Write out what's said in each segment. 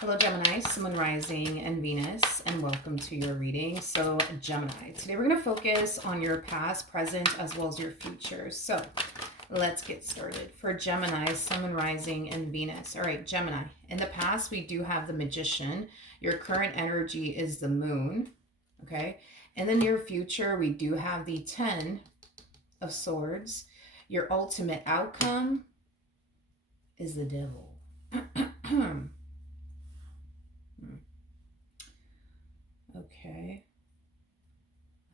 Hello, Gemini, Sun, Moon, Rising, and Venus, and welcome to your reading. So, Gemini, today we're going to focus on your past, present, as well as your future. So, let's get started. For Gemini, Sun, Moon, Rising, and Venus. All right, Gemini, in the past, we do have the Magician. Your current energy is the Moon, okay? In the near future, we do have the Ten of Swords. Your ultimate outcome is the Devil. Okay.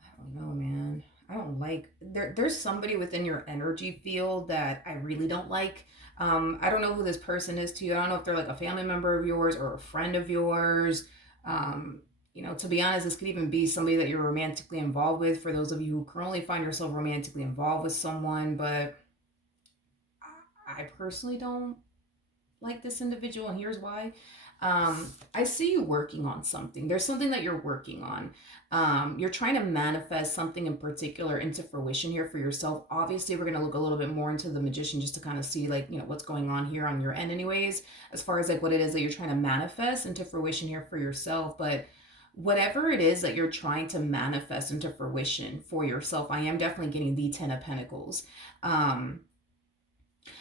I don't know, man. I don't like there's somebody within your energy field that I really don't like. I don't know who this person is to you. I don't know if they're like a family member of yours or a friend of yours. To be honest, this could even be somebody that you're romantically involved with for those of you who currently find yourself romantically involved with someone, but I personally don't like this individual, and here's why. I see you working on something. There's something that you're working on. You're trying to manifest something in particular into fruition here for yourself. Obviously, we're going to look a little bit more into the Magician just to kind of see, like, what's going on here on your end, anyways, as far as like what it is that you're trying to manifest into fruition here for yourself. But whatever it is that you're trying to manifest into fruition for yourself, I am definitely getting the Ten of Pentacles.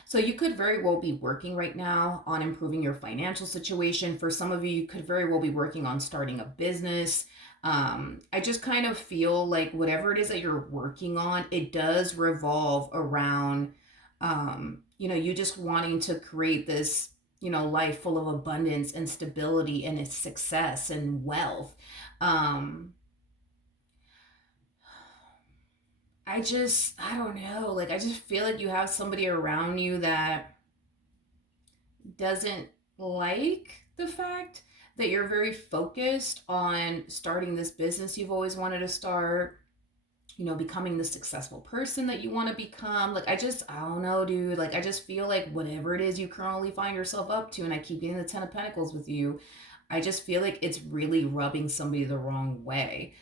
So you could very well be working right now on improving your financial situation. For some of you, you could very well be working on starting a business. I just kind of feel like whatever it is that you're working on, it does revolve around, you just wanting to create this, life full of abundance and stability and success and wealth. Um, I don't know. Like, I just feel like you have somebody around you that doesn't like the fact that you're very focused on starting this business you've always wanted to start, becoming the successful person that you want to become. Like, I don't know, dude. Like, I just feel like whatever it is you currently find yourself up to, and I keep getting the Ten of Pentacles with you, I just feel like it's really rubbing somebody the wrong way.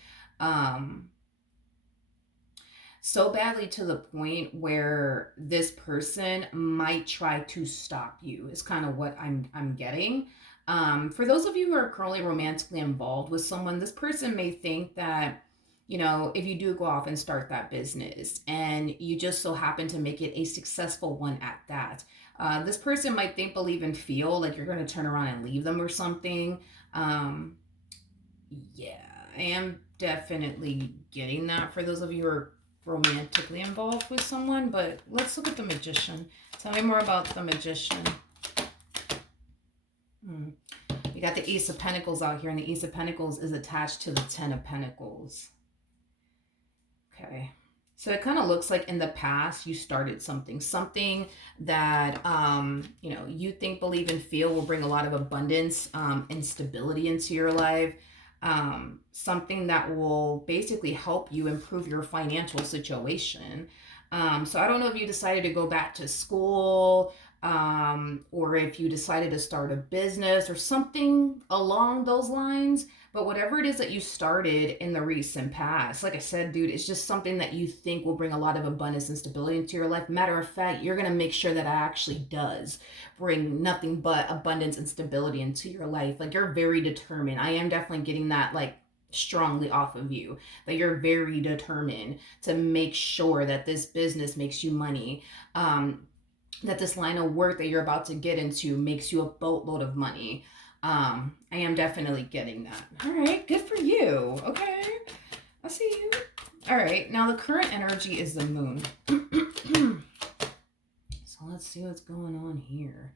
So badly to the point where this person might try to stop you is kind of what I'm getting. For those of you who are currently romantically involved with someone, this person may think that, if you do go off and start that business and you just so happen to make it a successful one at that, this person might think, believe, and feel like you're going to turn around and leave them or something. Yeah, I am definitely getting that for those of you who are romantically involved with someone, but let's look at the Magician. Tell me more about the Magician. We got the Ace of Pentacles out here, and the Ace of Pentacles is attached to the Ten of Pentacles. Okay. So it kind of looks like in the past you started something that you think, believe, and feel will bring a lot of abundance and stability into your life. Something that will basically help you improve your financial situation. So I don't know if you decided to go back to school, or if you decided to start a business or something along those lines. But whatever it is that you started in the recent past, like I said, dude, it's just something that you think will bring a lot of abundance and stability into your life. Matter of fact, you're going to make sure that it actually does bring nothing but abundance and stability into your life. Like, you're very determined. I am definitely getting that, like, strongly off of you, that you're very determined to make sure that this business makes you money. That this line of work that you're about to get into makes you a boatload of money. I am definitely getting that. All right, good for you. Okay, I see you. All right, now the current energy is the Moon. So let's see what's going on here.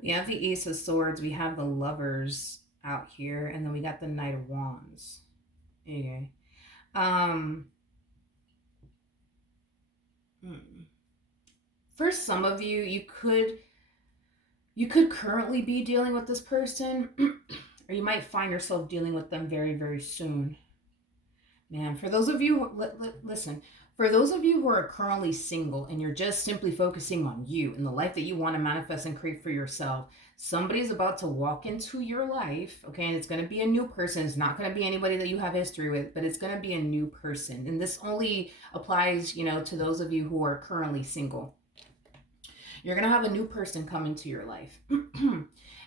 We have the Ace of Swords, we have the Lovers out here, and then we got the Knight of Wands. Okay. For some of you, you could currently be dealing with this person, or you might find yourself dealing with them very, very soon. Man, for those of you, listen, for those of you who are currently single and you're just simply focusing on you and the life that you want to manifest and create for yourself, somebody's about to walk into your life, okay? And it's going to be a new person. It's not going to be anybody that you have history with, but it's going to be a new person. And this only applies, to those of you who are currently single. You're going to have a new person come into your life.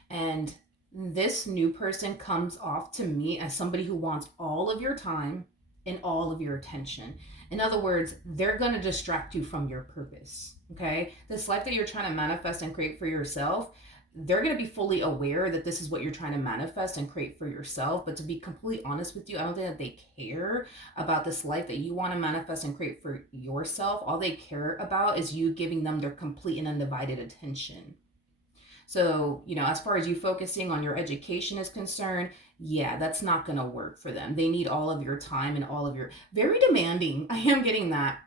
And this new person comes off to me as somebody who wants all of your time and all of your attention. In other words, they're going to distract you from your purpose. Okay. This life that you're trying to manifest and create for yourself, they're going to be fully aware that this is what you're trying to manifest and create for yourself. But to be completely honest with you, I don't think that they care about this life that you want to manifest and create for yourself. All they care about is you giving them their complete and undivided attention. So, as far as you focusing on your education is concerned, yeah, that's not going to work for them. They need all of your time and all of your, very demanding. I am getting that.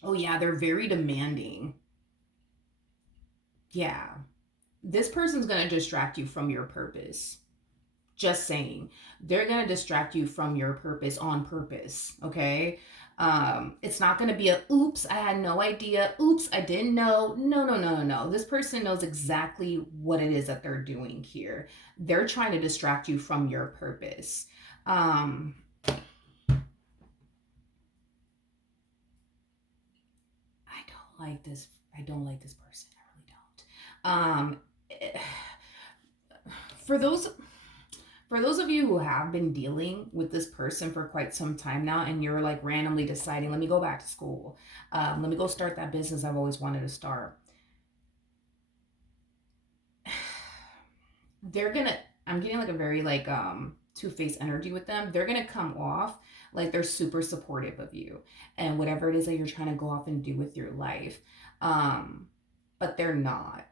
Oh, yeah, they're very demanding. Yeah. This person's going to distract you from your purpose. Just saying. They're going to distract you from your purpose on purpose. Okay. It's not going to be a oops, I had no idea. Oops, I didn't know. No, no, no, no, no. This person knows exactly what it is that they're doing here. They're trying to distract you from your purpose. I don't like this. I don't like this person. I really don't. For those for those of you who have been dealing with this person for quite some time now, and you're like randomly deciding, let me go back to school, let me go start that business I've always wanted to start, they're gonna, I'm getting like a very like two-faced energy with them. They're gonna come off like they're super supportive of you and whatever it is that you're trying to go off and do with your life. um but they're not.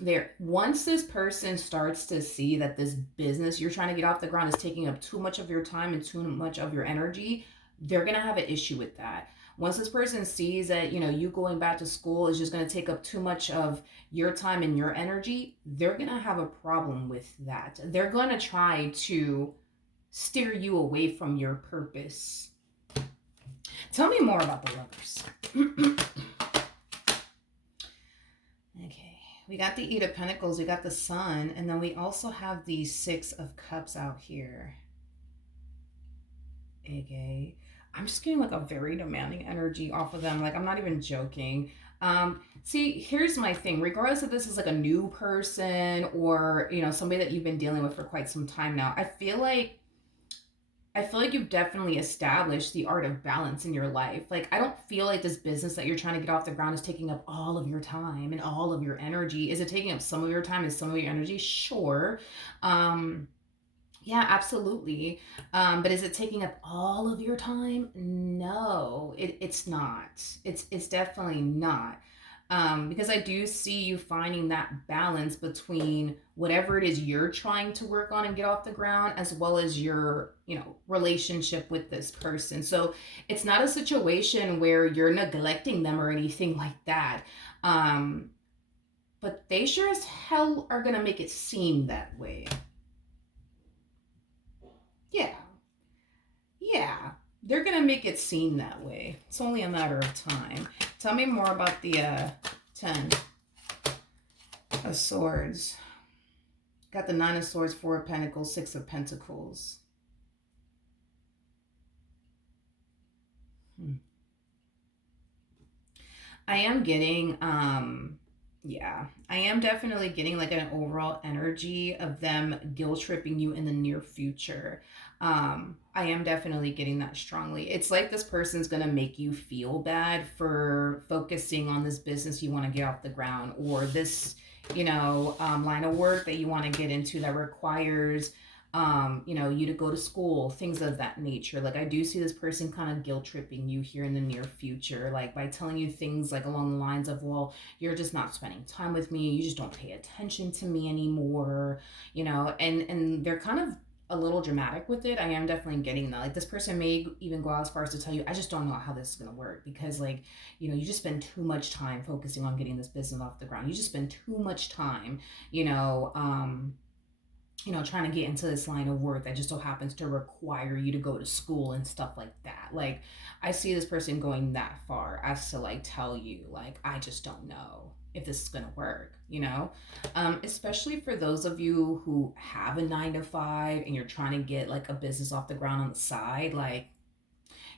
There, once this person starts to see that this business you're trying to get off the ground is taking up too much of your time and too much of your energy, they're going to have an issue with that. Once this person sees that, you going back to school is just going to take up too much of your time and your energy, they're going to have a problem with that. They're going to try to steer you away from your purpose. Tell me more about the Lovers. Okay, we got the Eight of Pentacles, we got the Sun, and then we also have the Six of Cups out here. Okay, I'm just getting like a very demanding energy off of them. Like, I'm not even joking. See, here's my thing. Regardless if this is like a new person or, somebody that you've been dealing with for quite some time now, I feel like you've definitely established the art of balance in your life. Like, I don't feel like this business that you're trying to get off the ground is taking up all of your time and all of your energy. Is it taking up some of your time and some of your energy? Sure. Yeah, absolutely. But is it taking up all of your time? No, it's not. It's definitely not. Because I do see you finding that balance between whatever it is you're trying to work on and get off the ground, as well as your, relationship with this person. So it's not a situation where you're neglecting them or anything like that. But they sure as hell are gonna make it seem that way. Yeah, yeah. They're gonna make it seem that way. It's only a matter of time. Tell me more about the 10 of Swords. Got the 9 of Swords, 4 of Pentacles, 6 of Pentacles. I am getting, yeah, I am definitely getting like an overall energy of them guilt tripping you in the near future. I am definitely getting that strongly. It's like this person's gonna make you feel bad for focusing on this business you want to get off the ground, or this, line of work that you want to get into that requires you to go to school, things of that nature. Like, I do see this person kind of guilt tripping you here in the near future, like by telling you things like along the lines of, well, you're just not spending time with me, you just don't pay attention to me anymore, and they're kind of a little dramatic with it. I am definitely getting that. Like, this person may even go as far as to tell you, I just don't know how this is going to work, because like, you just spend too much time focusing on getting this business off the ground. You just spend too much time, trying to get into this line of work that just so happens to require you to go to school and stuff like that. Like, I see this person going that far as to like tell you, like, I just don't know if this is going to work, especially for those of you who have a 9 to 5 and you're trying to get like a business off the ground on the side. Like,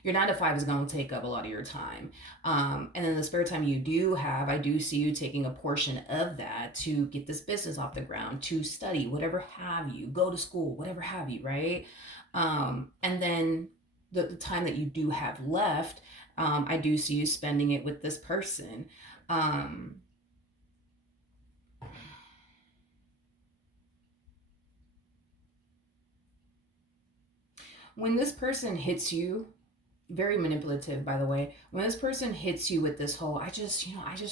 Your 9 to 5 is going to take up a lot of your time. And then the spare time you do have, I do see you taking a portion of that to get this business off the ground, to study, whatever have you, go to school, whatever have you, right? And then the time that you do have left, I do see you spending it with this person. Um, when this person hits you, very manipulative, by the way, when this person hits you with this whole, I just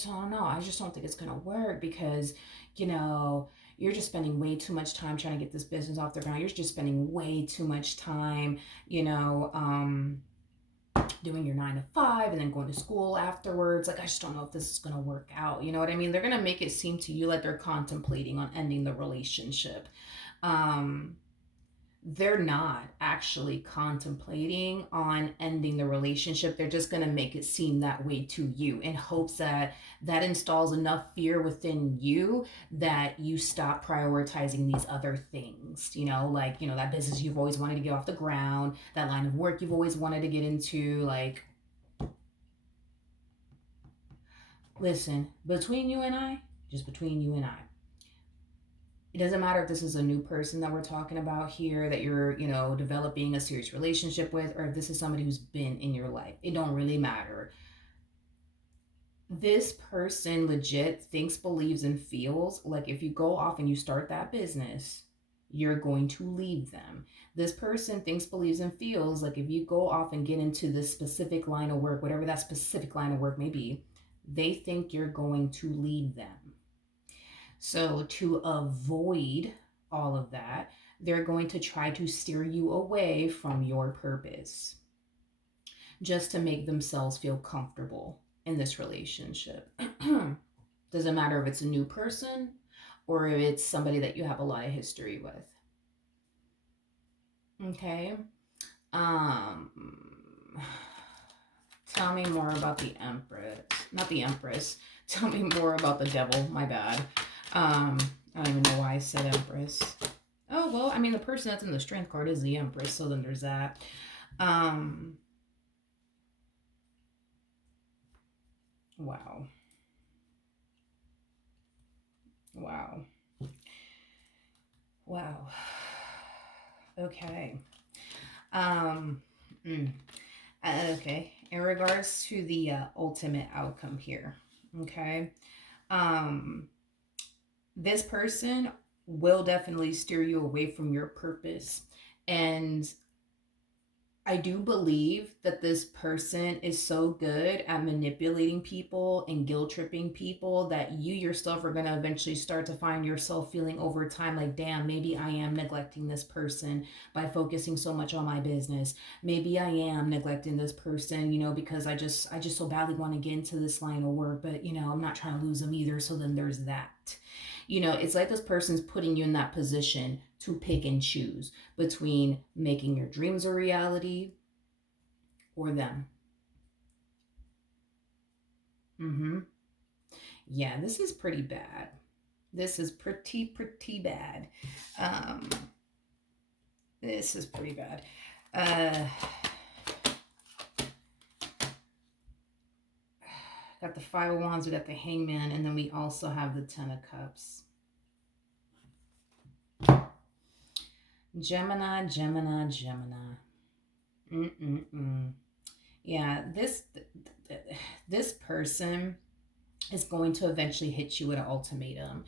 don't know, I just don't think it's gonna work because, you know, you're just spending way too much time trying to get this business off the ground. You're just spending way too much time, you know, doing your 9 to 5 and then going to school afterwards. Like, I just don't know if this is going to work out. You know what I mean? They're going to make it seem to you like they're contemplating on ending the relationship. Um, they're not actually contemplating on ending the relationship. They're just going to make it seem that way to you in hopes that that installs enough fear within you that you stop prioritizing these other things. You know, like, you know, that business you've always wanted to get off the ground, that line of work you've always wanted to get into. Like, listen, between you and I, just between you and I, it doesn't matter if this is a new person that we're talking about here that you're, you know, developing a serious relationship with, or if this is somebody who's been in your life. It don't really matter. This person legit thinks, believes, and feels like if you go off and you start that business, you're going to leave them. This person thinks, believes, and feels like if you go off and get into this specific line of work, whatever that specific line of work may be, they think you're going to leave them. So, to avoid all of that, they're going to try to steer you away from your purpose just to make themselves feel comfortable in this relationship. Doesn't matter if it's a new person or if it's somebody that you have a lot of history with. Okay. Um, tell me more about the Empress. Not the Empress. Tell me more about the Devil. My bad. I don't even know why I said Empress. Oh, well, I mean, the person that's in the Strength card is the Empress, so then there's that. Wow. Wow. Wow. Okay. Um, mm, okay. In regards to the ultimate outcome here, okay. Um, this person will definitely steer you away from your purpose. And I do believe that this person is so good at manipulating people and guilt tripping people that you yourself are going to eventually start to find yourself feeling over time like, damn, maybe I am neglecting this person by focusing so much on my business. Maybe I am neglecting this person, you know, because I just so badly want to get into this line of work, but you know, I'm not trying to lose them either. So then there's that. You know, it's like this person's putting you in that position to pick and choose between making your dreams a reality or them. Mm-hmm. Yeah, this is pretty bad. This is pretty bad. Um, this is pretty bad. Uh, got the Five of Wands, we got the Hangman, and then we also have the Ten of Cups. Gemini, Gemini, Gemini. Mm-mm-mm. Yeah, this person is going to eventually hit you with an ultimatum.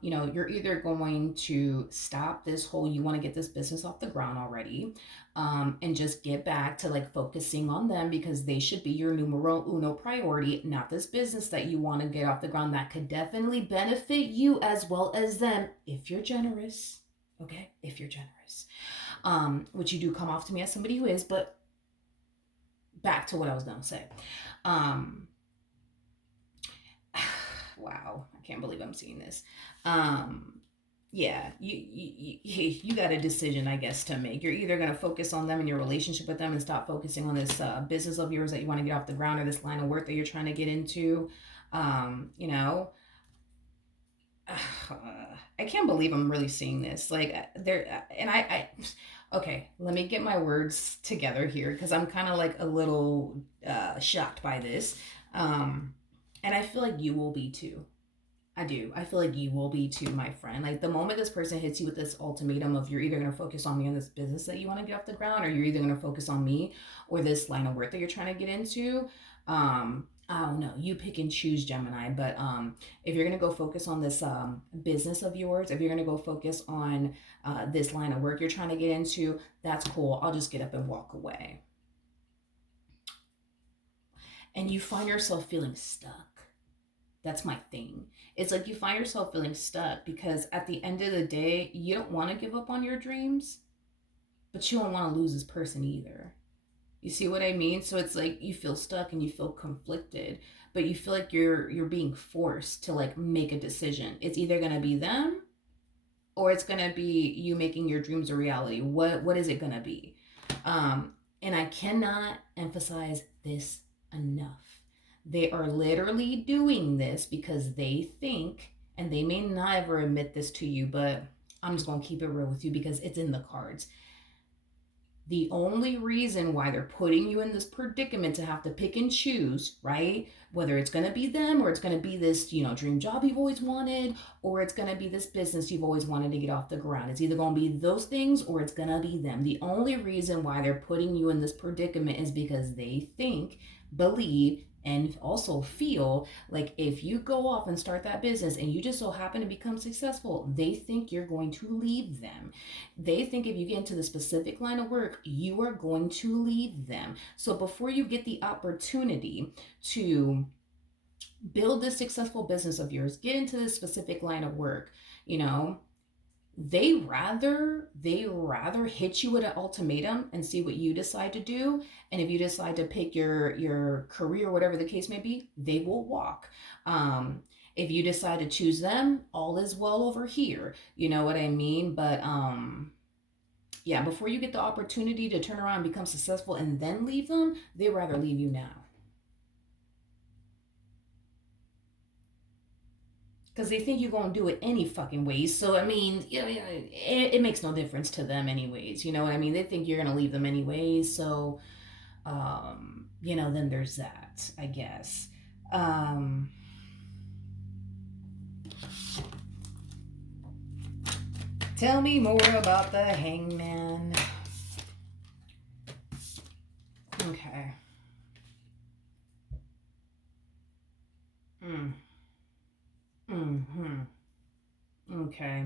You know, you're either going to stop this whole, you want to get this business off the ground already, and just get back to like focusing on them because they should be your numero uno priority, not this business that you want to get off the ground that could definitely benefit you as well as them if you're generous. Okay, if you're generous, which you do come off to me as somebody who is, but back to what I was gonna say. Um, wow, I can't believe I'm seeing this. Yeah, you got a decision, I guess, to make. You're either gonna focus on them and your relationship with them and stop focusing on this business of yours that you want to get off the ground or this line of work that you're trying to get into. You know, I can't believe I'm really seeing this. Like there, and I Okay, let me get my words together here because I'm kind of like a little shocked by this. Um, and I feel like you will be too. I do. I feel like you will be too, my friend. Like the moment this person hits you with this ultimatum of you're either going to focus on me on this business that you want to get off the ground, or you're either going to focus on me or this line of work that you're trying to get into. I don't know. You pick and choose, Gemini. But if you're going to go focus on this business of yours, if you're going to go focus on this line of work you're trying to get into, that's cool. I'll just get up and walk away. And you find yourself feeling stuck. That's my thing. It's like you find yourself feeling stuck because at the end of the day, you don't want to give up on your dreams, but you don't want to lose this person either. You see what I mean? So it's like you feel stuck and you feel conflicted, but you feel like you're being forced to like make a decision. It's either going to be them or it's going to be you making your dreams a reality. What is it going to be? And I cannot emphasize this enough. They are literally doing this because they think, and they may not ever admit this to you, but I'm just going to keep it real with you because it's in the cards. The only reason why they're putting you in this predicament to have to pick and choose, right? Whether it's going to be them or it's going to be this, dream job you've always wanted, or it's going to be this business you've always wanted to get off the ground. It's either going to be those things or it's going to be them. The only reason why they're putting you in this predicament is because they think, believe, and also feel like if you go off and start that business and you just so happen to become successful, they think you're going to leave them. They think if you get into the specific line of work, you are going to leave them. So before you get the opportunity to build this successful business of yours, get into this specific line of work, you know, they rather hit you with an ultimatum and see what you decide to do. And if you decide to pick your career, whatever the case may be, they will walk. If you decide to choose them, all is well over here. You know what I mean? But yeah, before you get the opportunity to turn around and become successful and then leave them, they'd rather leave you now. Because they think you're going to do it any fucking ways. So, I mean, it makes no difference to them, anyways. You know what I mean? They think you're going to leave them anyways. So, then there's that, I guess. Um, Tell me more about the hangman. Okay. Mm. Mm-hmm. Okay.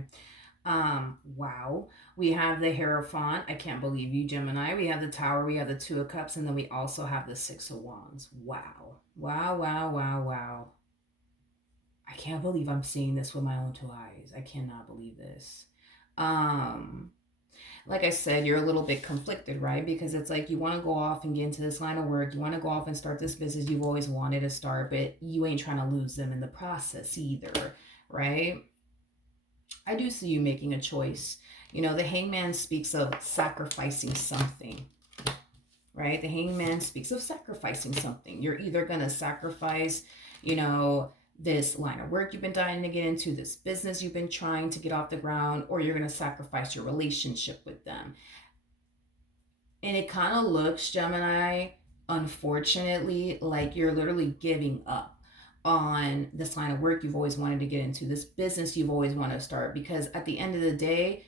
Wow. We have the Hierophant. I can't believe you, Gemini. We have the Tower. We have the Two of Cups. And then we also have the Six of Wands. Wow. Wow, wow, wow, wow. I can't believe I'm seeing this with my own two eyes. I cannot believe this. Um, like I said, you're a little bit conflicted, right? Because it's like you want to go off and get into this line of work. You want to go off and start this business you've always wanted to start, but you ain't trying to lose them in the process either, right? I do see you making a choice. The hangman speaks of sacrificing something, right? The hangman speaks of sacrificing something. You're either going to sacrifice, you know, this line of work you've been dying to get into, this business you've been trying to get off the ground, or you're going to sacrifice your relationship with them. And it kind of looks, Gemini, unfortunately, like you're literally giving up on this line of work you've always wanted to get into, this business you've always wanted to start. Because at the end of the day,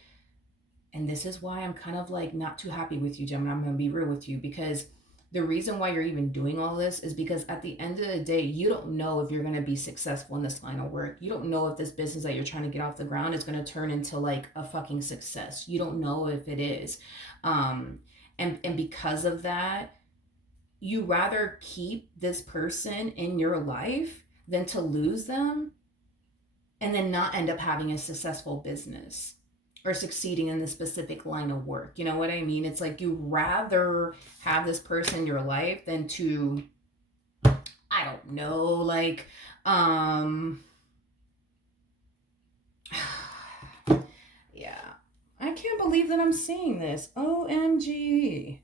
and this is why I'm kind of like not too happy with you, Gemini, I'm going to be real with you, because the reason why you're even doing all this is because at the end of the day, you don't know if you're going to be successful in this line of work. You don't know if this business that you're trying to get off the ground is going to turn into like a fucking success. You don't know if it is. And because of that, you rather keep this person in your life than to lose them and then not end up having a successful business or succeeding in the specific line of work. You know what I mean? It's like you rather have this person in your life than to, I don't know, like, yeah. I can't believe that I'm seeing this. OMG.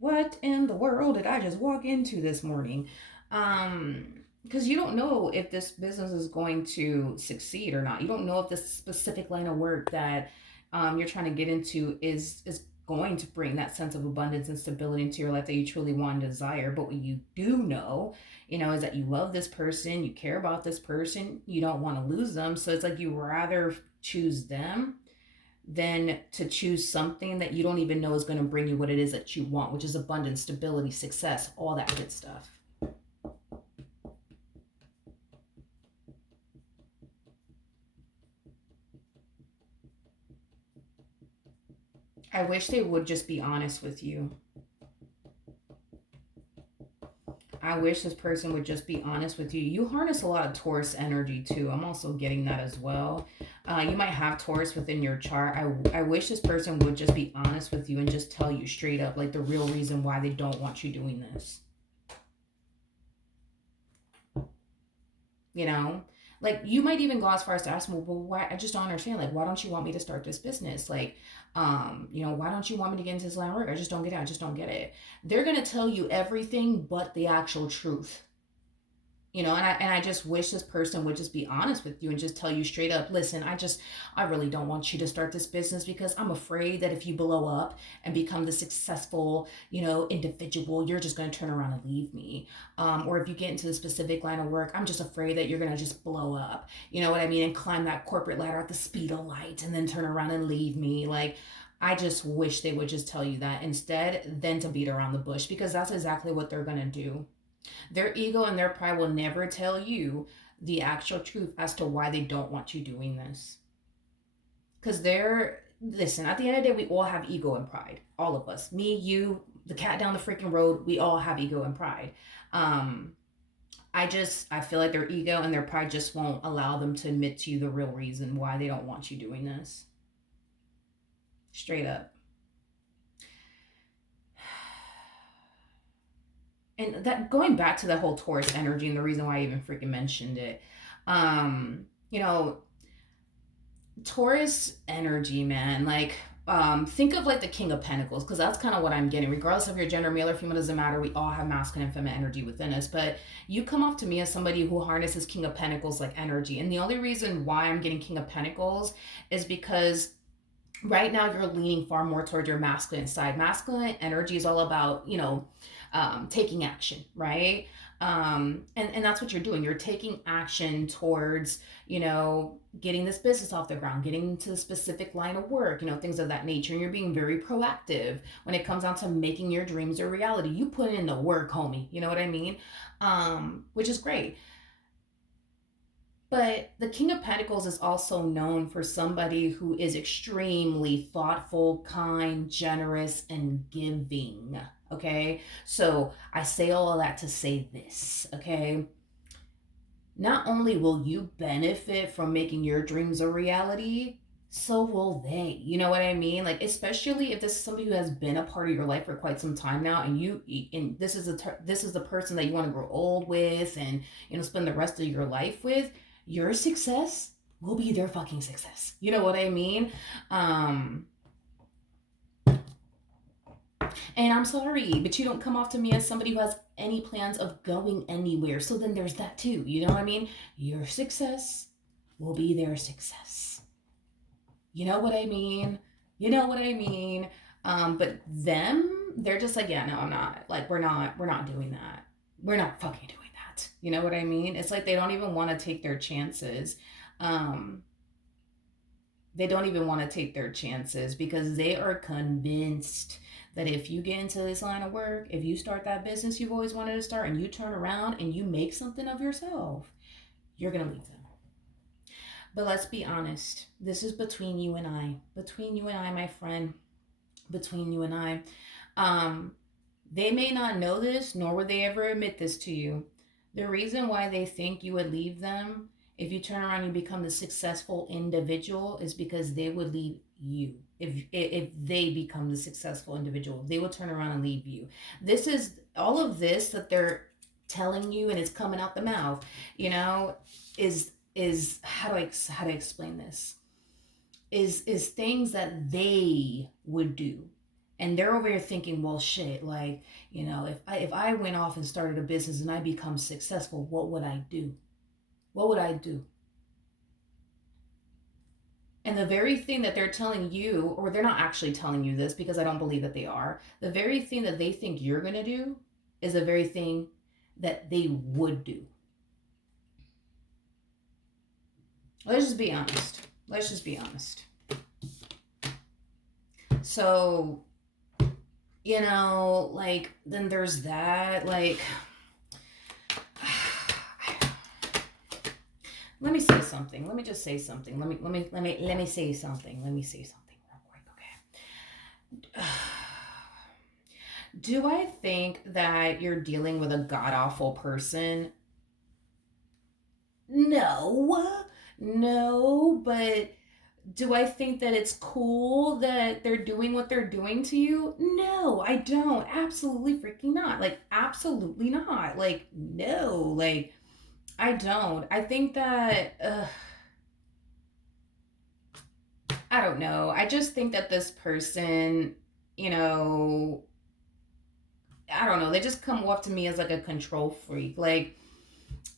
What in the world did I just walk into this morning? Because you don't know if this business is going to succeed or not. You don't know if this specific line of work that you're trying to get into is going to bring that sense of abundance and stability into your life that you truly want and desire. But what you do know, is that you love this person, you care about this person, you don't want to lose them. So it's like you rather choose them than to choose something that you don't even know is going to bring you what it is that you want, which is abundance, stability, success, all that good stuff. I wish they would just be honest with you. I wish this person would just be honest with you. You harness a lot of Taurus energy too. I'm also getting that as well. You might have Taurus within your chart. I wish this person would just be honest with you and just tell you straight up, like, the real reason why they don't want you doing this. You know, like, you might even go as far as to ask them, well, why? I just don't understand. Like, why don't you want me to start this business? Like, why don't you want me to get into this line of work? I just don't get it. I just don't get it. They're gonna tell you everything but the actual truth. And I just wish this person would just be honest with you and just tell you straight up, listen, I really don't want you to start this business because I'm afraid that if you blow up and become the successful, individual, you're just going to turn around and leave me. Or if you get into the specific line of work, I'm just afraid that you're going to just blow up, you know what I mean, and climb that corporate ladder at the speed of light and then turn around and leave me. Like, I just wish they would just tell you that instead than to beat around the bush, because that's exactly what they're going to do. Their ego and their pride will never tell you the actual truth as to why they don't want you doing this. Because listen, at the end of the day, we all have ego and pride. All of us. Me, you, the cat down the freaking road, we all have ego and pride. I feel like their ego and their pride just won't allow them to admit to you the real reason why they don't want you doing this. Straight up. And that, going back to the whole Taurus energy and the reason why I even freaking mentioned it, you know, Taurus energy, man, like, think of like the King of Pentacles, because that's kind of what I'm getting. Regardless of your gender, male or female, doesn't matter. We all have masculine and feminine energy within us. But you come off to me as somebody who harnesses King of Pentacles like energy. And the only reason why I'm getting King of Pentacles is because right now you're leaning far more toward your masculine side. Masculine energy is all about, taking action, right? And that's what you're doing. You're taking action towards, getting this business off the ground, getting into a specific line of work, things of that nature. And you're being very proactive when it comes down to making your dreams a reality. You put in the work, homie. You know what I mean? Which is great. But the King of Pentacles is also known for somebody who is extremely thoughtful, kind, generous, and giving. Okay? So I say all of that to say this. Okay? Not only will you benefit from making your dreams a reality, so will they. You know what I mean? Like, especially if this is somebody who has been a part of your life for quite some time now, and this is the person that you want to grow old with, and spend the rest of your life with. Your success will be their fucking success. You know what I mean? And I'm sorry, but you don't come off to me as somebody who has any plans of going anywhere. So then there's that too. You know what I mean? Your success will be their success. You know what I mean? You know what I mean? But them, they're just like, yeah, no, I'm not. Like, we're not doing that. We're not fucking doing that. You know what I mean? It's like they don't even want to take their chances. They don't even want to take their chances because they are convinced that if you get into this line of work, if you start that business you've always wanted to start and you turn around and you make something of yourself, you're going to leave them. But let's be honest. This is between you and I. Between you and I, my friend. Between you and I. They may not know this, nor would they ever admit this to you. The reason why they think you would leave them if you turn around and become the successful individual is because they would leave you. If they become the successful individual, they will turn around and leave you. This is all of this that they're telling you, and it's coming out the mouth, is how do I explain this? Is things that they would do. And they're over here thinking, well, shit, like, if I went off and started a business and I become successful, what would I do? What would I do? And the very thing that they're telling you, or they're not actually telling you this because I don't believe that they are, the very thing that they think you're going to do is the very thing that they would do. Let's just be honest. Let's just be honest. So, like, then there's that. Like, let me say something. Let me just say something. Let me say something. Let me say something real quick, okay? Do I think that you're dealing with a god awful person? No. No, but do I think that it's cool that they're doing what they're doing to you? No, I don't. Absolutely freaking not. Like, absolutely not. Like, no. Like, I don't. I think that, I don't know. I just think that this person, you know, I don't know. They just come off to me as like a control freak. Like,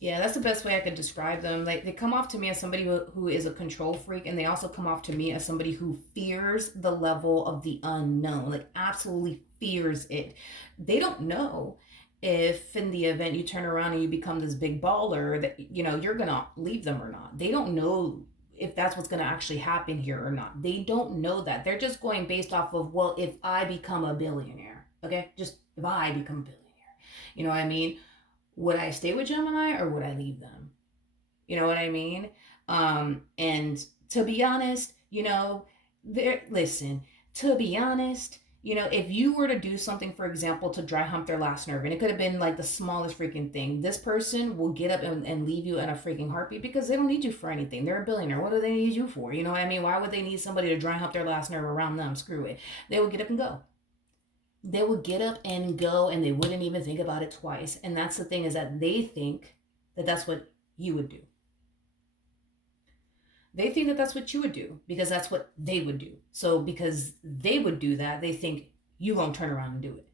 yeah, that's the best way I could describe them. Like, they come off to me as somebody who is a control freak, and they also come off to me as somebody who fears the level of the unknown. Like, absolutely fears it. They don't know if in the event you turn around and you become this big baller that you're gonna leave them or not. They don't know if that's what's gonna actually happen here or not. They don't know that. They're just going based off of, well, if I become a billionaire, okay, just if I become a billionaire, you know what I mean? Would I stay with Gemini or would I leave them? You know what I mean? And to be honest, there listen, to be honest, if you were to do something, for example, to dry hump their last nerve, and it could have been like the smallest freaking thing, this person will get up and leave you in a freaking heartbeat because they don't need you for anything. They're a billionaire. What do they need you for? You know what I mean? Why would they need somebody to dry hump their last nerve around them? Screw it. They will get up and go. They would get up and go, and they wouldn't even think about it twice. And that's the thing, is that they think that that's what you would do. They think that that's what you would do because that's what they would do. So because they would do that, they think you won't turn around and do it.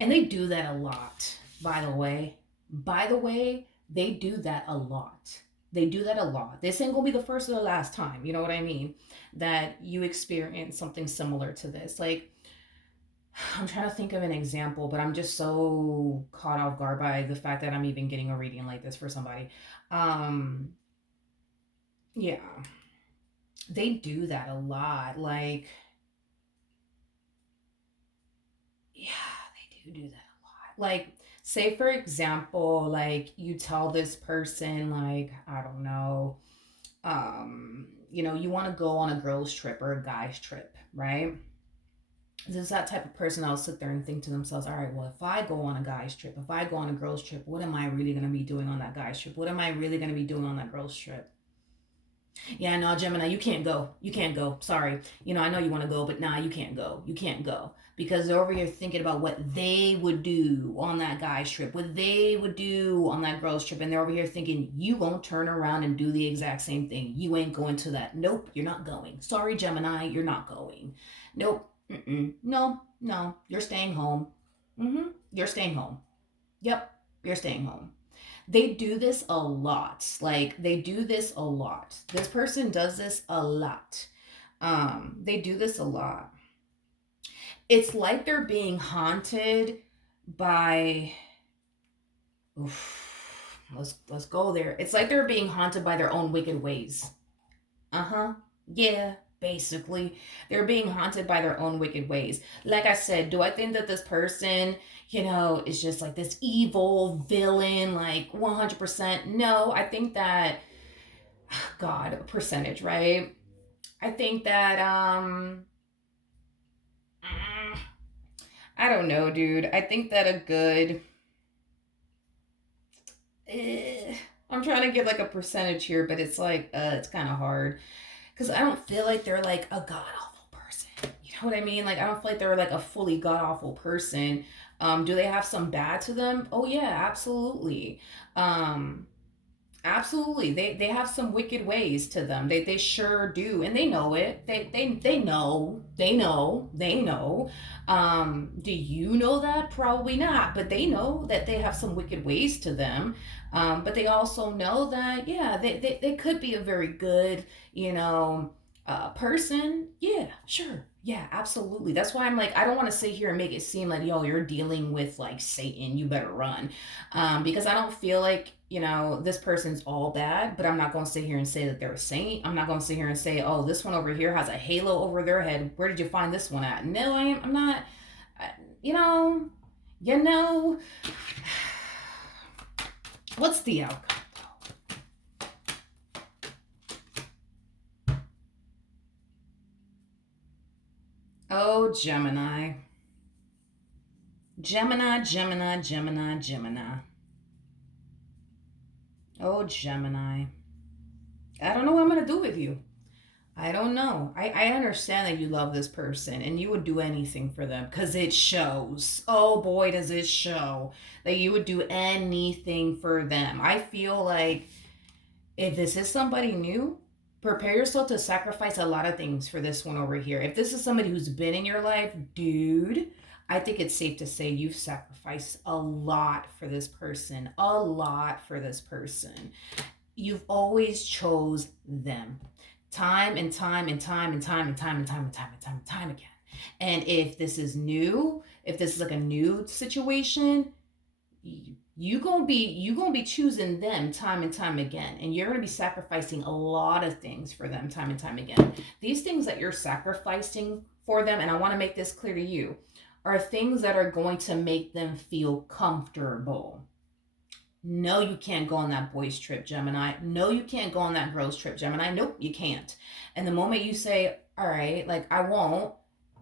And they do that a lot, by the way. By the way, they do that a lot. They do that a lot. This ain't gonna be the first or the last time, you know what I mean, that you experience something similar to this. Like, I'm trying to think of an example, but I'm just so caught off guard by the fact that I'm even getting a reading like this for somebody. Um, yeah, they do that a lot. Like, yeah, they do that a lot. Like, say for example, like you tell this person, like, I don't know, you want to go on a girls' trip or a guy's trip, right? There's that type of person that'll sit there and think to themselves, all right, well, if I go on a guy's trip, if I go on a girl's trip, what am I really going to be doing on that guy's trip? What am I really going to be doing on that girl's trip? Yeah, no, Gemini, you can't go. You can't go. Sorry. I know you want to go, but nah, you can't go. You can't go. Because they're over here thinking about what they would do on that guy's trip, what they would do on that girl's trip. And they're over here thinking, you won't turn around and do the exact same thing. You ain't going to that. Nope, you're not going. Sorry, Gemini, you're not going. Nope. Mm-mm. No, no, you're staying home. You're staying home. Yep, you're staying home. They do this a lot. Like, they do this a lot. This person does this a lot. They do this a lot. It's like they're being haunted by, let's go there. It's like they're being haunted by their own wicked ways. Uh-huh. Yeah, basically. They're being haunted by their own wicked ways. Like I said, do I think that this person, is just like this evil villain, like 100%? No, I think that, God, a percentage, right? I think that, mm, I don't know, dude. I think that a good, eh, I'm trying to get like a percentage here, but it's like, it's kind of hard because I don't feel like they're like a god awful person. You know what I mean? Like, I don't feel like they're like a fully god awful person. Do they have some bad to them? Oh yeah, absolutely. Um, Absolutely. They have some wicked ways to them. They sure do. And they know it. They know. They know. They know. Do you know that? Probably not. But they know that they have some wicked ways to them. But they also know that, yeah, they could be a very good, you know, person. Yeah, sure. Yeah, absolutely. That's why I'm like, I don't want to sit here and make it seem like, yo, you're dealing with like Satan. You better run, because I don't feel like, you know, this person's all bad, but I'm not going to sit here and say that they're a saint. I'm not going to sit here and say, oh, this one over here has a halo over their head. Where did you find this one at? No, I'm not. You know, you know, what's the outcome? Oh, Gemini. Gemini, Gemini, Gemini, Gemini. Oh, Gemini. I don't know what I'm going to do with you. I don't know. I understand that you love this person and you would do anything for them because it shows. Oh boy, does it show that you would do anything for them. I feel like if this is somebody new, prepare yourself to sacrifice a lot of things for this one over here. If this is somebody who's been in your life, dude, I think it's safe to say you've sacrificed a lot for this person. A lot for this person. You've always chose them time and time and time and time and time and time and time and time and time again. And if this is new, if this is like a new situation, you gonna be choosing them time and time again, and you're gonna be sacrificing a lot of things for them time and time again. These things that you're sacrificing for them, and I want to make this clear to you, are things that are going to make them feel comfortable. No, you can't go on that boys trip, Gemini. No, you can't go on that girls trip, Gemini. Nope, you can't. And the moment you say, all right, like I won't,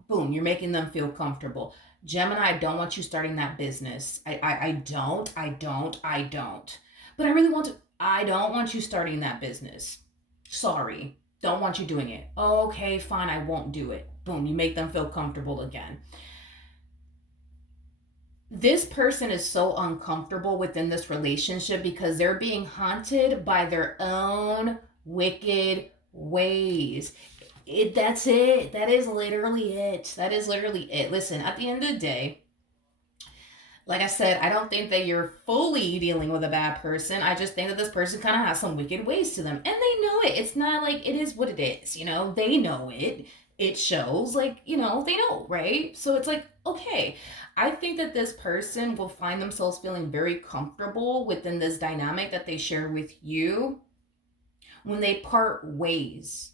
boom, you're making them feel comfortable. Gemini, I don't want you starting that business. I don't. But I really want to. I don't want you starting that business. Sorry. Don't want you doing it. Okay, fine, I won't do it. Boom, you make them feel comfortable again. This person is so uncomfortable within this relationship because they're being haunted by their own wicked ways. That's it. That is literally it. That is literally it. Listen, at the end of the day, like I said, I don't think that you're fully dealing with a bad person. I just think that this person kind of has some wicked ways to them. And they know it. It's not like it is what it is, you know? They know it. It shows, like, you know, they know, right? So it's like, okay. I think that this person will find themselves feeling very comfortable within this dynamic that they share with you when they part ways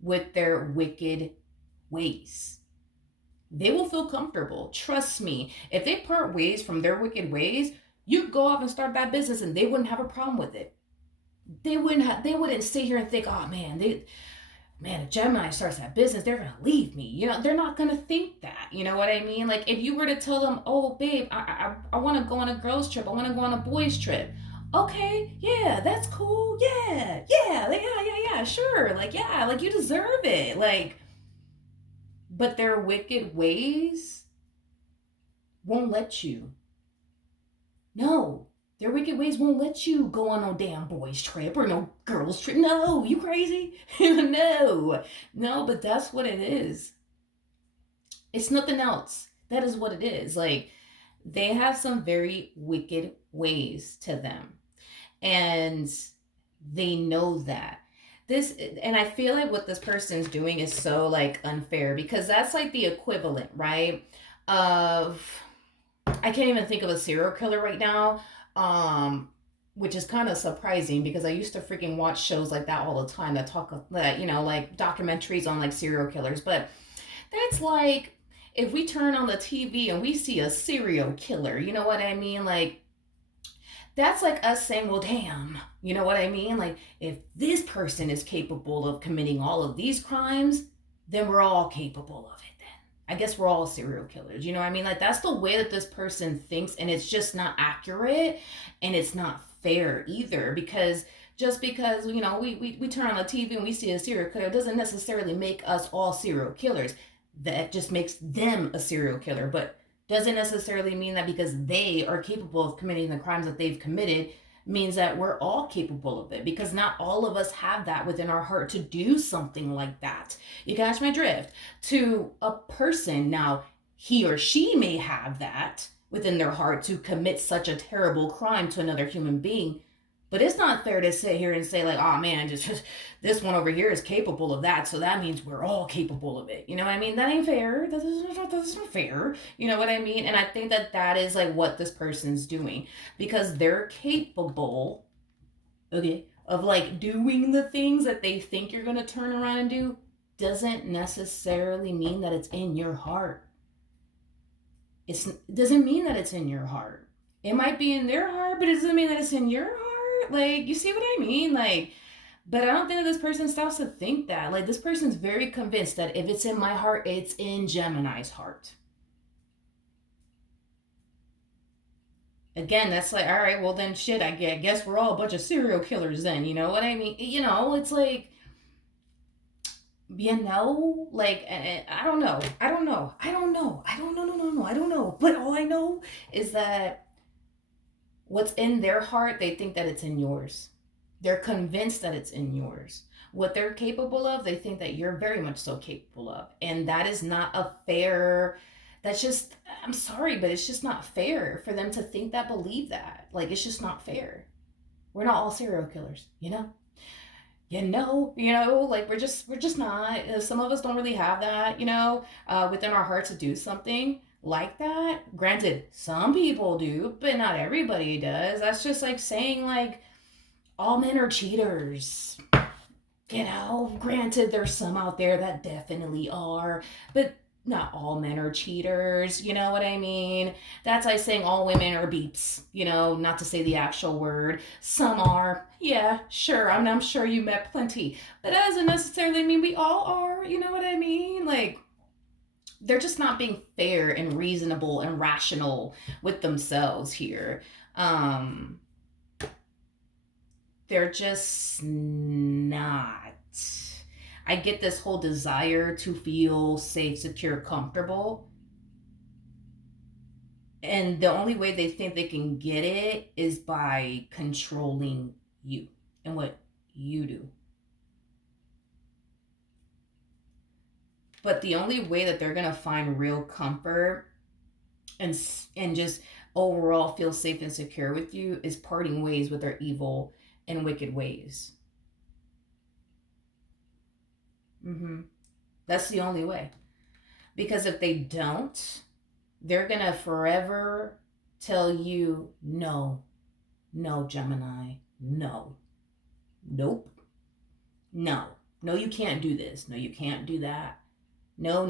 with their wicked ways. They will feel comfortable. Trust me. If they part ways from their wicked ways, you could go off and start that business and they wouldn't have a problem with it. They wouldn't sit here and think, oh man, if Gemini starts that business, they're gonna leave me. You know, they're not gonna think that. You know what I mean? Like if you were to tell them, oh babe, I wanna go on a girls trip, I wanna go on a boys trip. Okay, yeah, that's cool. Yeah, sure. Like, yeah, like you deserve it. Like, but their wicked ways won't let you. No, their wicked ways won't let you go on no damn boys trip or no girls trip. No, you crazy? No, no, but that's what it is. It's nothing else. That is what it is. Like, they have some very wicked ways to them. And they know that. This, and I feel like what this person's doing is so like unfair because that's like the equivalent, right? Of, I can't even think of a serial killer right now. Which is kind of surprising because I used to freaking watch shows like that all the time that talk that, you know, like documentaries on like serial killers. But that's like if we turn on the TV and we see a serial killer, you know what I mean? Like that's like us saying, well, damn, you know what I mean? Like, if this person is capable of committing all of these crimes, then we're all capable of it then. I guess we're all serial killers. You know what I mean? Like, that's the way that this person thinks, and it's just not accurate, and it's not fair either, because just because, you know, we turn on the TV and we see a serial killer doesn't necessarily make us all serial killers. That just makes them a serial killer. But doesn't necessarily mean that because they are capable of committing the crimes that they've committed means that we're all capable of it, because not all of us have that within our heart to do something like that. You catch my drift? To a person, now, he or she may have that within their heart to commit such a terrible crime to another human being. But it's not fair to sit here and say, like, oh man, just this one over here is capable of that, so that means we're all capable of it. You know what I mean? That ain't fair. That's not fair. You know what I mean? And I think that that is like what this person's doing, because they're capable, okay, of like doing the things that they think you're gonna turn around and do. Doesn't necessarily mean that it's in your heart. It doesn't mean that it's in your heart. It might be in their heart, but it doesn't mean that it's in your heart. Like, you see what I mean? Like, but I don't think that this person stops to think that. Like, this person's very convinced that if it's in my heart, it's in Gemini's heart. Again, that's like, all right, well then shit, I guess we're all a bunch of serial killers then. You know what I mean? You know, it's like, like, I don't know. I don't know. I don't know. I don't know. No. I don't know. But all I know is that what's in their heart, they think that it's in yours. They're convinced that it's in yours. What they're capable of, they think that you're very much so capable of. And that is not a fair, that's just, I'm sorry, but it's just not fair for them to think that, believe that. Like, it's just not fair. We're not all serial killers, you know? Like we're just not. Some of us don't really have that, within our heart to do something like that. Granted, some people do, but not everybody does. That's just like saying like all men are cheaters. Granted, there's some out there that definitely are, but not all men are cheaters. You know what I mean? That's like saying all women are beeps, not to say the actual word. Some are. Yeah, sure. I'm sure you met plenty. But that doesn't necessarily mean we all are. You know what I mean? Like, they're just not being fair and reasonable and rational with themselves here. They're just not. I get this whole desire to feel safe, secure, comfortable. And the only way they think they can get it is by controlling you and what you do. But the only way that they're going to find real comfort and just overall feel safe and secure with you is parting ways with their evil and wicked ways. That's the only way. Because if they don't, they're going to forever tell you, no, Gemini, no, nope, no, you can't do this. No, you can't do that. No.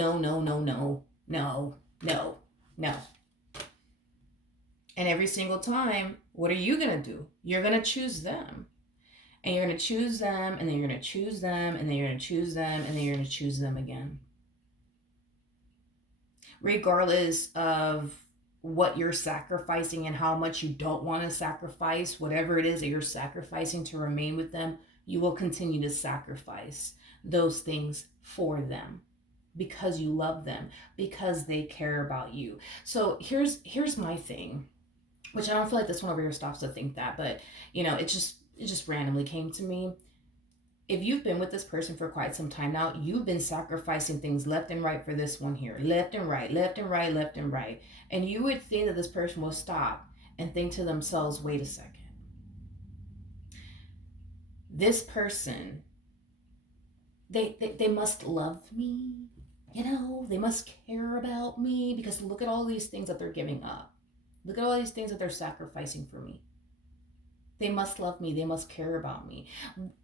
And every single time, what are you going to do? You're going to choose them. And you're going to choose them, and then you're going to choose them, and then you're going to choose them, and then you're going to choose them again. Regardless of what you're sacrificing and how much you don't want to sacrifice, whatever it is that you're sacrificing to remain with them, you will continue to sacrifice those things for them because you love them, because they care about you. So here's my thing, which I don't feel like this one over here stops to think that, but it just randomly came to me. If you've been with this person for quite some time now, you've been sacrificing things left and right for this one here. Left and right, left and right, left and right. And you would think that this person will stop and think to themselves, wait a second. This person, they must love me. They must care about me, because look at all these things that they're giving up. Look at all these things that they're sacrificing for me. They must love me. They must care about me.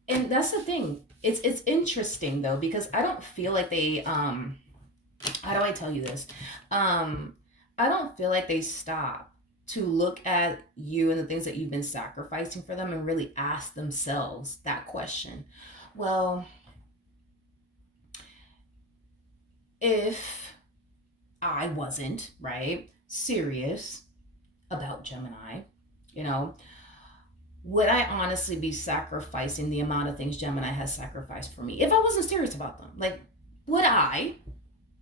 And that's the thing. It's interesting though, because I don't feel like they, how do I tell you this? I don't feel like they stop to look at you and the things that you've been sacrificing for them and really ask themselves that question. Well, if I wasn't, right, serious about Gemini, would I honestly be sacrificing the amount of things Gemini has sacrificed for me if I wasn't serious about them? Like, would I?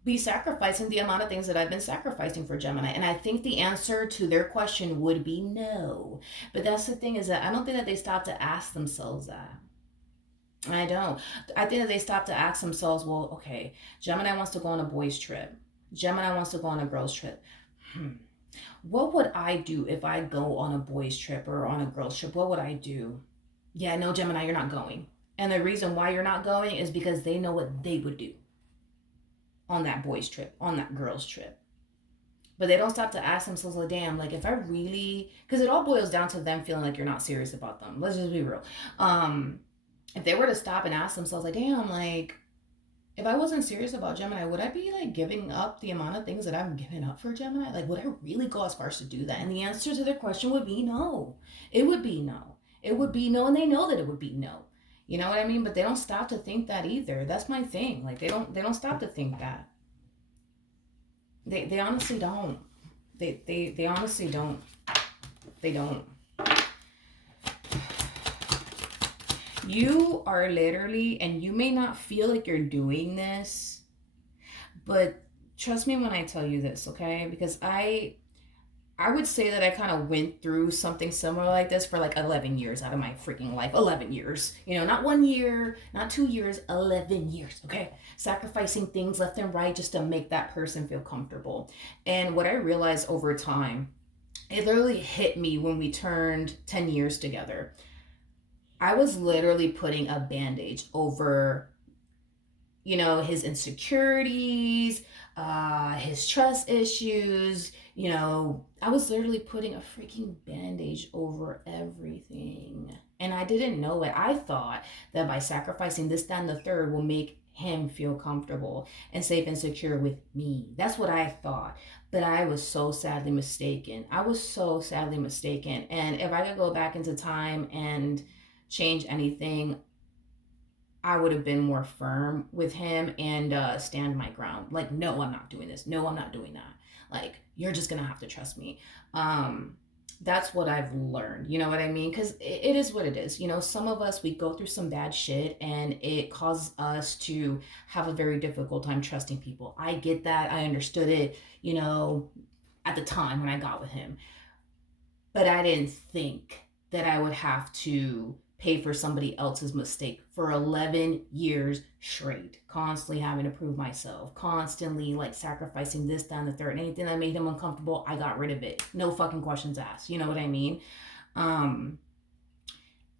be sacrificing the amount of things that I've been sacrificing for Gemini? And I think the answer to their question would be no. But that's the thing, is that I don't think that they stop to ask themselves that. I don't. I think that they stop to ask themselves, well, okay, Gemini wants to go on a boys' trip. Gemini wants to go on a girls' trip. What would I do if I go on a boys' trip or on a girls' trip? What would I do? Yeah, no, Gemini, you're not going. And the reason why you're not going is because they know what they would do on that boys' trip, on that girls' trip. But they don't stop to ask themselves, like, damn, like if I really, because it all boils down to them feeling like you're not serious about them. Let's just be real. If they were to stop and ask themselves, like, damn, like if I wasn't serious about Gemini, would I be like giving up the amount of things that I'm giving up for Gemini? Like, would I really go as far as to do that? And the answer to their question would be no. It would be no. It would be no, and they know that it would be no. You know what I mean? But they don't stop to think that either. That's my thing. Like they don't stop to think that. They honestly don't. They honestly don't. They don't. You are literally, and you may not feel like you're doing this, but trust me when I tell you this, okay? Because I would say that I kind of went through something similar like this for like 11 years out of my freaking life. 11 years. You know, not 1 year, not 2 years, 11 years, okay? Sacrificing things left and right just to make that person feel comfortable. And what I realized over time, it literally hit me when we turned 10 years together. I was literally putting a bandage over, you know, his insecurities, his trust issues. You know, I was literally putting a freaking bandage over everything. And I didn't know it. I thought that by sacrificing this, that, and the third will make him feel comfortable and safe and secure with me. That's what I thought. But I was so sadly mistaken. I was so sadly mistaken. And if I could go back into time and change anything, I would have been more firm with him and stand my ground. Like, no, I'm not doing this. No, I'm not doing that. Like, you're just gonna have to trust me. That's what I've learned. You know what I mean? Because it is what it is. You know, some of us, we go through some bad shit and it causes us to have a very difficult time trusting people. I get that. I understood it, you know, at the time when I got with him. But I didn't think that I would have to pay for somebody else's mistake for 11 years straight, constantly having to prove myself, constantly like sacrificing this, that, and the third. Anything that made him uncomfortable, I got rid of it. No fucking questions asked. You know what I mean? Um,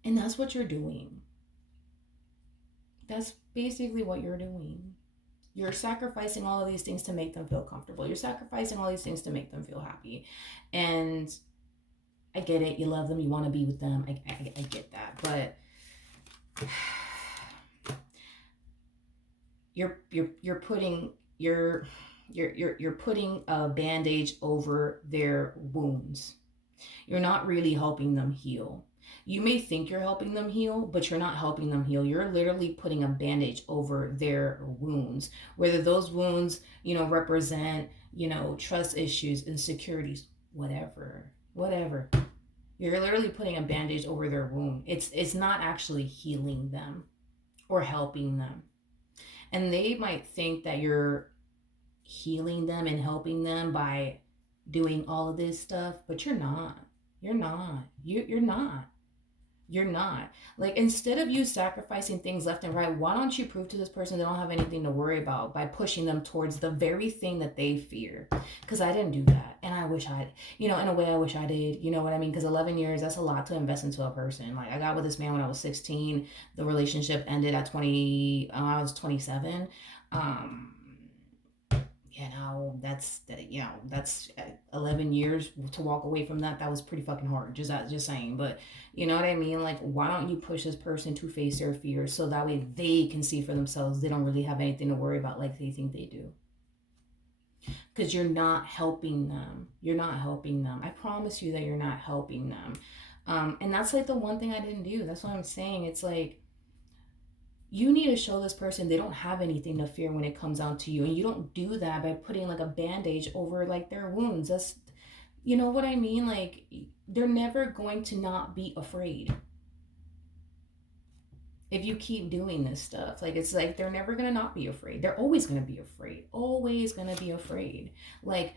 and that's what you're doing. That's basically what you're doing. You're sacrificing all of these things to make them feel comfortable. You're sacrificing all these things to make them feel happy. And I get it. You love them. You want to be with them. I get that. But you're putting you're putting a bandage over their wounds. You're not really helping them heal. You may think you're helping them heal, but you're not helping them heal. You're literally putting a bandage over their wounds. Whether those wounds, you know, represent, you know, trust issues, insecurities, whatever. You're literally putting a bandage over their wound. It's not actually healing them or helping them. And they might think that you're healing them and helping them by doing all of this stuff, but you're not. You're not. You're not. You're not. Like, instead of you sacrificing things left and right, why don't you prove to this person they don't have anything to worry about by pushing them towards the very thing that they fear? Because I didn't do that. And I wish I, you know, in a way I wish I did. You know what I mean? Because 11 years, that's a lot to invest into a person. Like, I got with this man when I was 16. The relationship ended at 20, I was 27. You know, that's 11 years to walk away from that. That was pretty fucking hard. Just saying. But you know what I mean? Like, why don't you push this person to face their fears so that way they can see for themselves they don't really have anything to worry about like they think they do? Because you're not helping them. You're not helping them. I promise you that you're not helping them. And that's like the one thing I didn't do. That's what I'm saying. It's like, you need to show this person they don't have anything to fear when it comes down to you. And you don't do that by putting like a bandage over like their wounds. That's, you know what I mean? Like, they're never going to not be afraid. if you keep doing this stuff. Like, it's like they're never gonna not be afraid. They're always gonna be afraid. Always gonna be afraid. Like,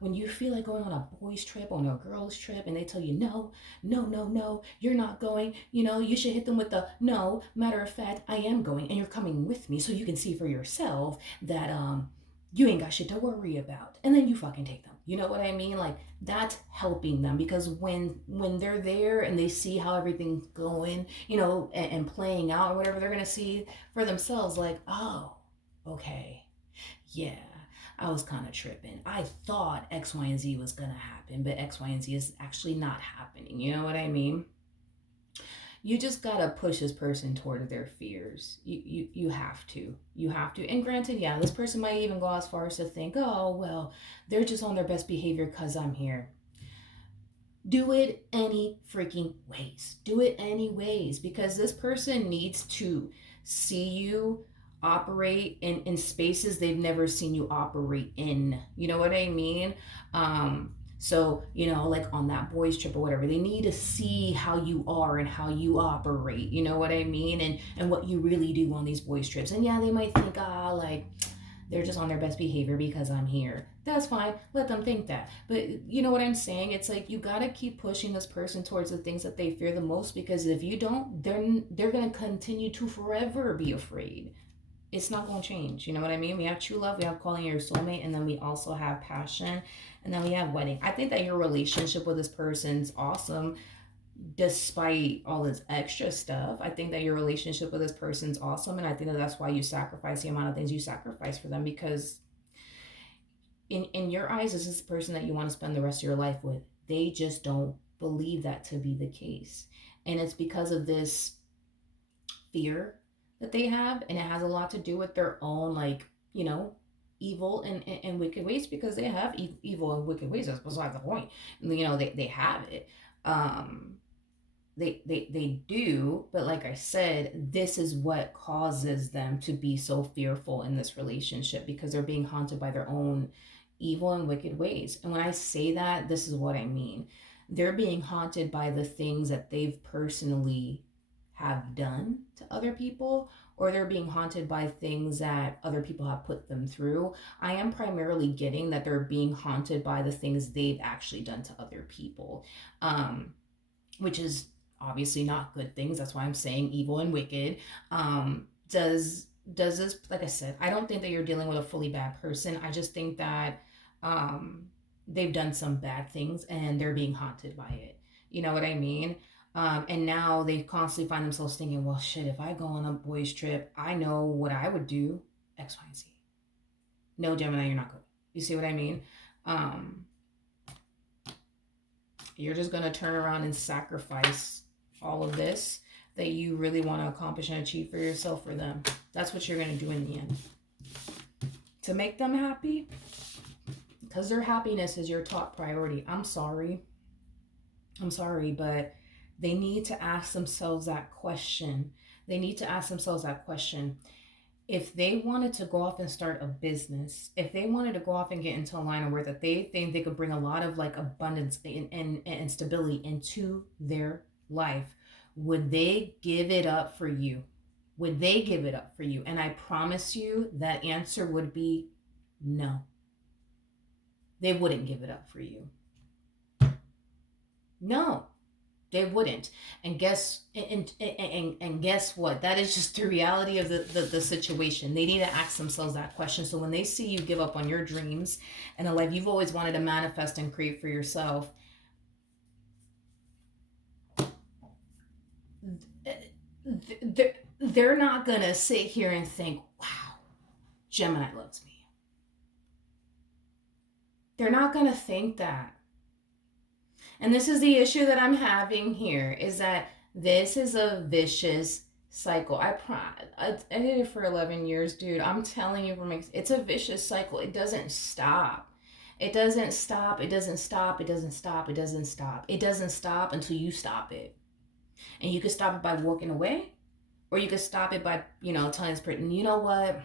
when you feel like going on a boys trip or on a girls trip and they tell you no, no, no, no, you're not going, you should hit them with the no, matter of fact, I am going and you're coming with me so you can see for yourself that you ain't got shit to worry about. And then you fucking take them. You know what I mean? Like, that's helping them, because when they're there and they see how everything's going, and playing out or whatever, they're gonna see for themselves, like, oh, okay, yeah, I was kind of tripping. I thought X, Y, and Z was gonna happen, but X, Y, and Z is actually not happening. You know what I mean? You just gotta push this person toward their fears. You have to. You have to. And granted, yeah, this person might even go as far as to think, oh, well, they're just on their best behavior because I'm here. Do it any freaking ways. Do it any ways, because this person needs to see you operate in spaces they've never seen you operate in. You know what I mean? So, like on that boys trip or whatever, they need to see how you are and how you operate. You know what I mean? And what you really do on these boys trips. And yeah, they might think, like, they're just on their best behavior because I'm here. That's fine. Let them think that. But you know what I'm saying? It's like, you got to keep pushing this person towards the things that they fear the most, because if you don't, they're going to continue to forever be afraid. It's not going to change. You know what I mean? We have true love, we have calling your soulmate, and then we also have passion, and then we have wedding. I think that your relationship with this person's awesome despite all this extra stuff. I think that your relationship with this person's awesome, and I think that that's why you sacrifice the amount of things you sacrifice for them, because in your eyes, this is the person that you want to spend the rest of your life with. They just don't believe that to be the case, and it's because of this fear that they have, and it has a lot to do with their own, like, evil and wicked ways, because they have evil and wicked ways. That's besides the point. They have it. They do, but like I said, this is what causes them to be so fearful in this relationship, because they're being haunted by their own evil and wicked ways. And when I say that, this is what I mean. They're being haunted by the things that they've personally have done to other people, or they're being haunted by things that other people have put them through. I am primarily getting that they're being haunted by the things they've actually done to other people, which is obviously not good things. That's why I'm saying evil and wicked. Does this, like I said, I don't think that you're dealing with a fully bad person. I just think that they've done some bad things and they're being haunted by it. You know what I mean? And now they constantly find themselves thinking, well, shit, if I go on a boys trip, I know what I would do, X, Y, and Z. No, Gemini, you're not good. You see what I mean? You're just going to turn around and sacrifice all of this that you really want to accomplish and achieve for yourself, for them. That's what you're going to do in the end. To make them happy, because their happiness is your top priority. I'm sorry, but they need to ask themselves that question. If they wanted to go off and start a business, if they wanted to go off and get into a line of work that they think they could bring a lot of like abundance and stability into their life, would they give it up for you? Would they give it up for you? And I promise you that answer would be no. They wouldn't give it up for you. No, they wouldn't. And guess what? That is just the reality of the situation. They need to ask themselves that question. So when they see you give up on your dreams and the life you've always wanted to manifest and create for yourself, they're not going to sit here and think, wow, Gemini loves me. They're not going to think that. And this is the issue that I'm having here, is that this is a vicious cycle. I did it for 11 years, dude. I'm telling you, it's a vicious cycle. It doesn't stop. It doesn't stop. It doesn't stop. It doesn't stop. It doesn't stop. It doesn't stop until you stop it. And you can stop it by walking away, or you can stop it by, telling this person, you know what?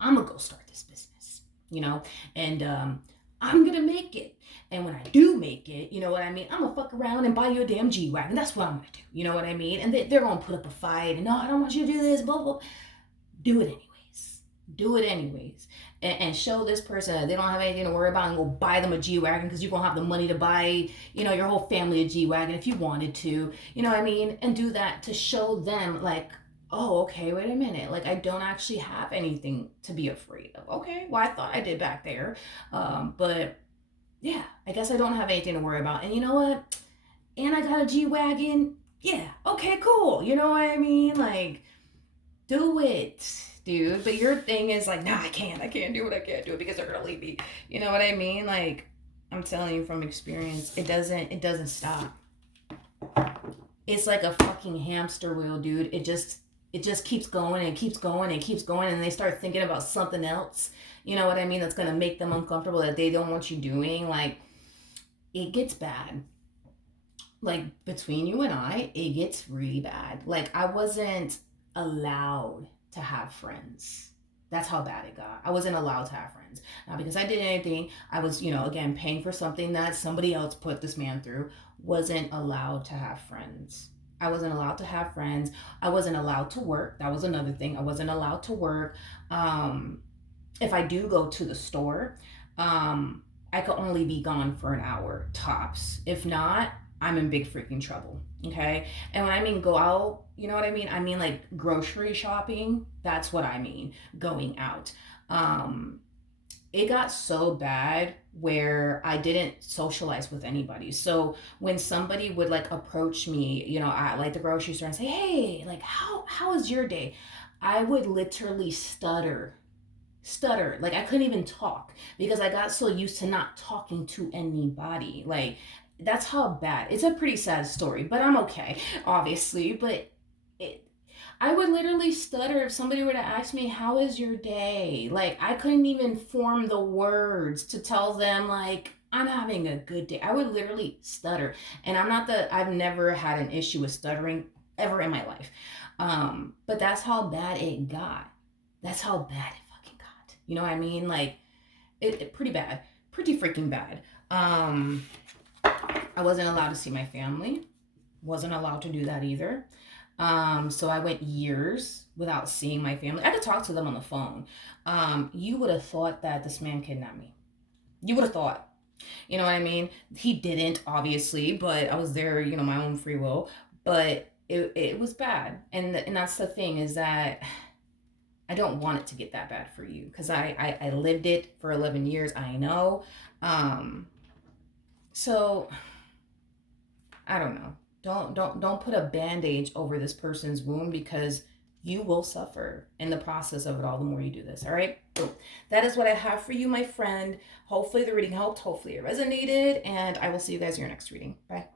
I'm going to go start this business, and I'm gonna make it. And when I do make it, you know what I mean? I'm gonna fuck around and buy you a damn G-Wagon. That's what I'm gonna do. You know what I mean? And they're gonna put up a fight and no, I don't want you to do this, blah, blah. Do it anyways. Do it anyways. And show this person that they don't have anything to worry about and go buy them a G-Wagon because you're gonna have the money to buy, you know, your whole family a G-Wagon if you wanted to. You know what I mean? And do that to show them like, oh, okay, wait a minute. Like, I don't actually have anything to be afraid of. Okay, well, I thought I did back there. But yeah, I guess I don't have anything to worry about. And you know what? And I got a G-Wagon. Yeah, okay, cool. You know what I mean? Like, do it, dude. But your thing is like, nah, I can't do it. I can't do it because they're gonna leave me. You know what I mean? Like, I'm telling you from experience, it doesn't stop. It's like a fucking hamster wheel, dude. It just keeps going and keeps going and keeps going, and they start thinking about something else, you know what I mean, that's gonna make them uncomfortable that they don't want you doing. Like, it gets bad. Like, between you and I, it gets really bad. Like, I wasn't allowed to have friends. That's how bad it got. I wasn't allowed to have friends. Not because I did anything. I was, you know, again, paying for something that somebody else put this man through. Wasn't allowed to have friends. I wasn't allowed to have friends. I wasn't allowed to work. That was another thing. I wasn't allowed to work. If I do go to the store, I could only be gone for an hour tops. If not, I'm in big freaking trouble. Okay. And when I mean go out, you know what I mean? I mean like grocery shopping. That's what I mean. Going out. It got so bad where I didn't socialize with anybody. So when somebody would like approach me, you know, at like the grocery store and say, "Hey, like how is your day?" I would literally stutter. Like, I couldn't even talk because I got so used to not talking to anybody. Like, that's how bad. It's a pretty sad story, but I'm okay, obviously. But it, I would literally stutter if somebody were to ask me, "How is your day?" Like, I couldn't even form the words to tell them, like, I'm having a good day. I would literally stutter. And I've never had an issue with stuttering ever in my life. But that's how bad it got. That's how bad it fucking got. You know what I mean? Like, it pretty bad. Pretty freaking bad. I wasn't allowed to see my family. Wasn't allowed to do that either. So I went years without seeing my family. I could talk to them on the phone. You would have thought that this man kidnapped me. You would have thought. You know what I mean? He didn't, obviously, but I was there, you know, my own free will. But it was bad. And that's the thing, is that I don't want it to get that bad for you, because I lived it for 11 years. I know. So I don't know. Don't put a bandage over this person's wound, because you will suffer in the process of it all the more you do this. All right. So that is what I have for you, my friend. Hopefully the reading helped. Hopefully it resonated, and I will see you guys in your next reading. Bye.